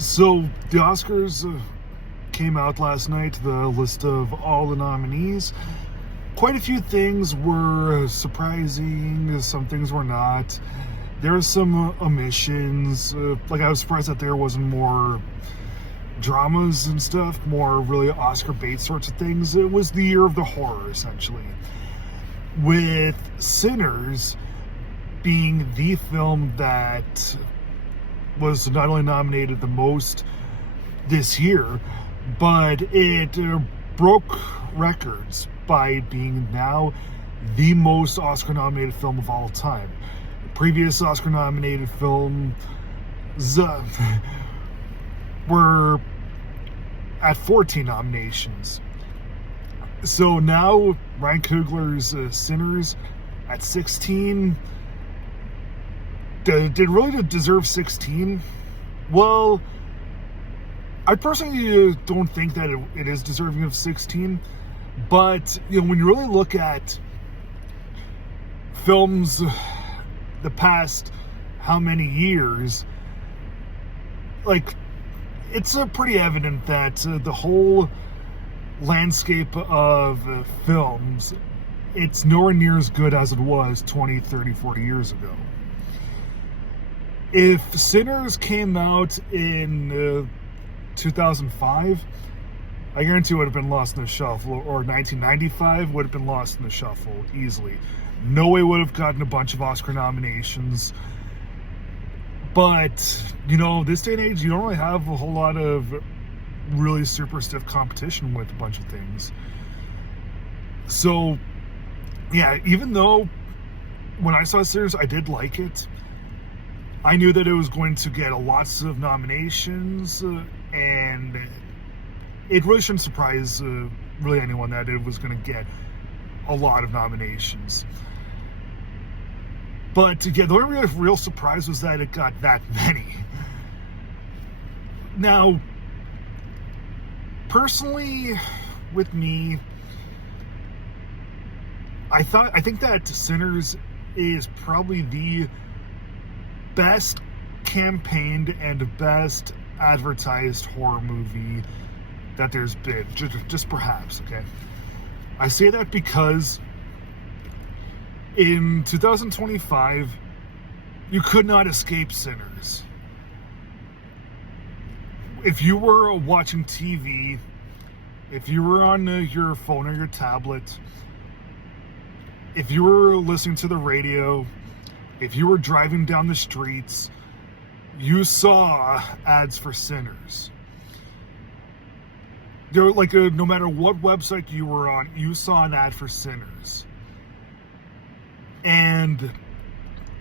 So the Oscars came out last night, the list of all the nominees. Quite a few things were surprising, some things were not. There were some omissions. Like, I was surprised that there wasn't more dramas and stuff, more really Oscar bait sorts of things. It was the year of the horror, essentially. With Sinners being the film that was not only nominated the most this year, but it broke records by being now the most Oscar-nominated film of all time. Previous Oscar-nominated films were at 14 nominations. So now Ryan Coogler's Sinners at 16. Did it really deserve 16? Well, I personally don't think that it is deserving of 16. But when you really look at films the past how many years, like, it's pretty evident that the whole landscape of films, it's nowhere near as good as it was 20, 30, 40 years ago. If Sinners came out in 2005, I guarantee it would have been lost in the shuffle, or 1995 would have been lost in the shuffle easily. No way would have gotten a bunch of Oscar nominations. But, this day and age, you don't really have a whole lot of really super stiff competition with a bunch of things. So, yeah, even though when I saw Sinners, I did like it, I knew that it was going to get lots of nominations, and it really shouldn't surprise really anyone that it was going to get a lot of nominations. But yeah, the only real surprise was that it got that many. Now, personally, with me, I think that Sinners is probably the best campaigned and best advertised horror movie that there's been, just perhaps, okay? I say that because in 2025, you could not escape Sinners. If you were watching TV, if you were on your phone or your tablet, if you were listening to the radio, if you were driving down the streets, you saw ads for Sinners. There, like, no matter what website you were on, you saw an ad for Sinners. And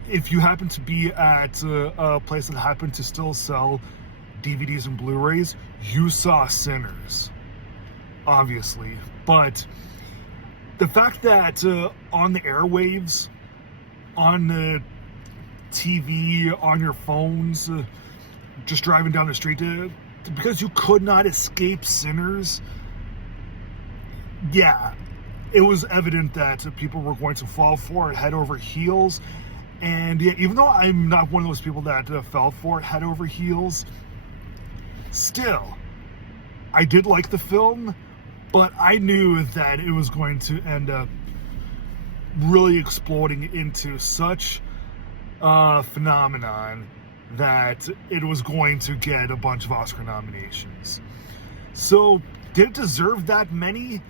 if you happen to be at a place that happened to still sell DVDs and Blu-rays, you saw Sinners, obviously. But the fact that on the airwaves, on the TV, on your phones, just driving down the street, because you could not escape Sinners, yeah, it was evident that people were going to fall for it head over heels. And yeah, even though I'm not one of those people that fell for it head over heels, still, I did like the film, but I knew that it was going to end up really exploding into such a phenomenon that it was going to get a bunch of Oscar nominations. So, did it deserve that many?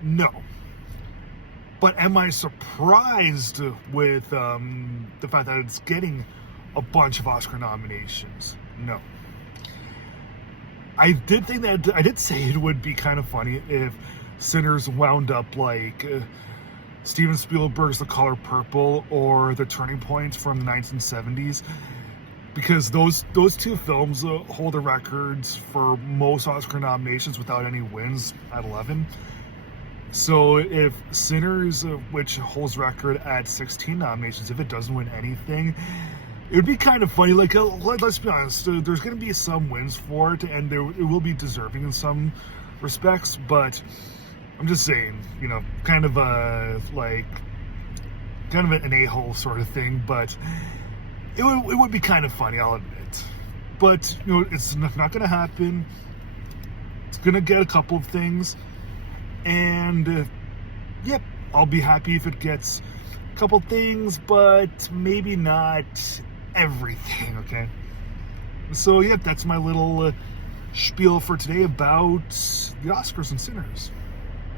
No. But am I surprised with the fact that it's getting a bunch of Oscar nominations? No. I did say it would be kind of funny if Sinners wound up like Steven Spielberg's The Color Purple or The Turning Point from the 1970s, because those two films hold the records for most Oscar nominations without any wins at 11. So if Sinners, which holds record at 16 nominations, if it doesn't win anything, it would be kind of funny. Like, let's be honest, there's going to be some wins for it, and it will be deserving in some respects, but I'm just saying, kind of an a-hole sort of thing, but it would be kind of funny, I'll admit. But, it's not going to happen. It's going to get a couple of things. And, yep, I'll be happy if it gets a couple things, but maybe not everything, okay? So, yeah, that's my little spiel for today about the Oscars and Sinners.